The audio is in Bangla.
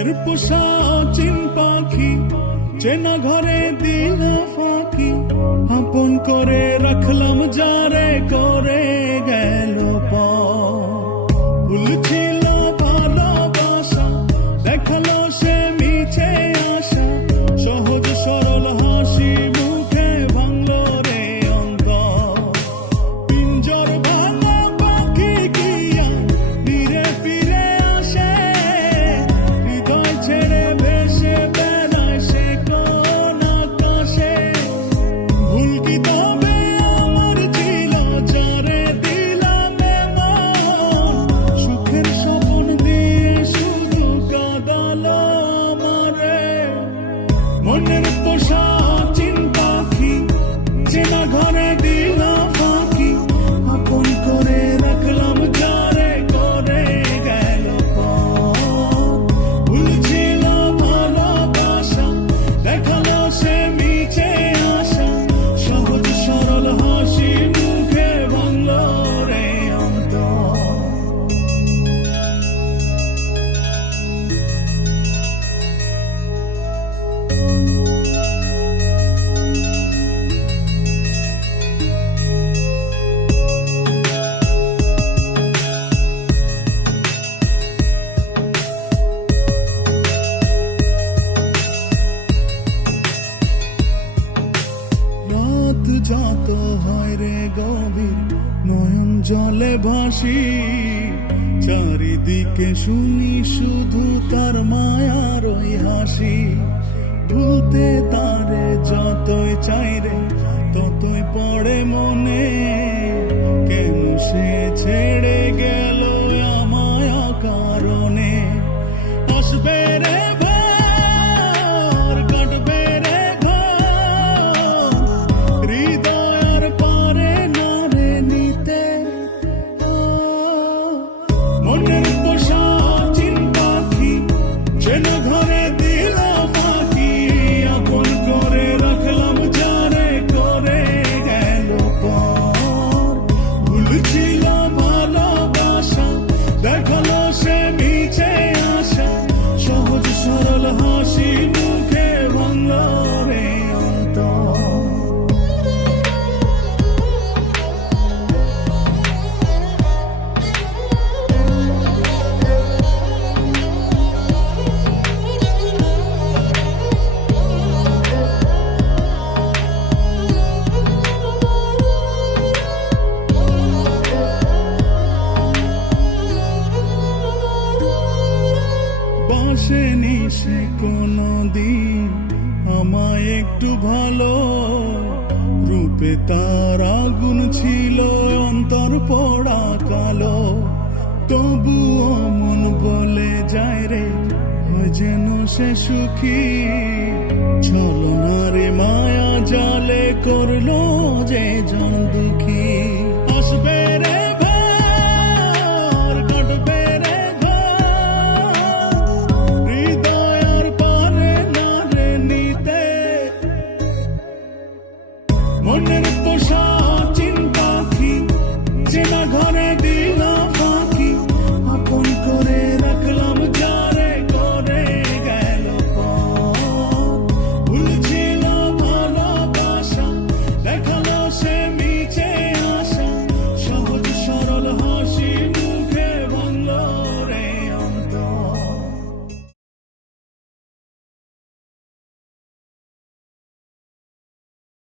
মনের পোষা চিন পাখি চেনা ঘরে দিল ফাঁকি, আপন করে রাখলাম যারে করে গেল ভুল ছিল ভালোবাসা, দেখালো সে মিছে আশা, সহজ সরল হাসি মুখে ভাঙলো রে অন্তর। পিঞ্জর ভাঙা পাখি কিয়া ধীরে ফিরে আসে, হৃদয় ছেড়ে ভেসে বেড়ায় সে কোন আকাশে। ভুল কি তবে আমার ছিল যারে দিলাম এমন, সুখের স্বপ্ন দিয়ে শুধু কাঁদালো আমারে। মনের পোষা চিন পাখি চেনা ঘরে দিল ফাঁকি, আপন করে রাখলাম যারে করে গেল ভুল ছিল ভালোবাসা, দেখালো সে মিছে আশা, সহজ সরল হাসি মুখে ভাঙলো রে অন্তর। রাত যত হয় রে গভীর, নয়ন জলে ভাসি, চারিদিকে শুনি শুধু তার মায়ার ওই হাসি। ভুলতে তারে যতই চাই রে ততই পড়ে মনে, কেন সে ছেড়ে গেল আমায় কারণে। আসবে রে কাটবে রে হৃদয়ের পরে নারে নিতে। মনের পোষা চিন পাখি চেনা ঘরে দিল ফাঁকি, আপন করে রাখলাম যারে করে গেল ভুল ছিল ভালোবাসা, দেখালো সে মিছে আশা, সহজ সরল হাসি মুখে ভাঙলো রে অন্তর। বাসেনি সে কোনদিন আমায় একটু ভালো, রূপে তার আগুন ছিল অন্তর পোড়া কালো। তবুও মন বলে যায় রে হয় যেন সে সুখী, ছলনারে মায়া জালে করলো যে জন দুঃখী। আসবে রে কাটবে রে হৃদয়ের পরে নারে নিতে। মনের পোষা চিন পাখি চেনা ঘরে দিয়ে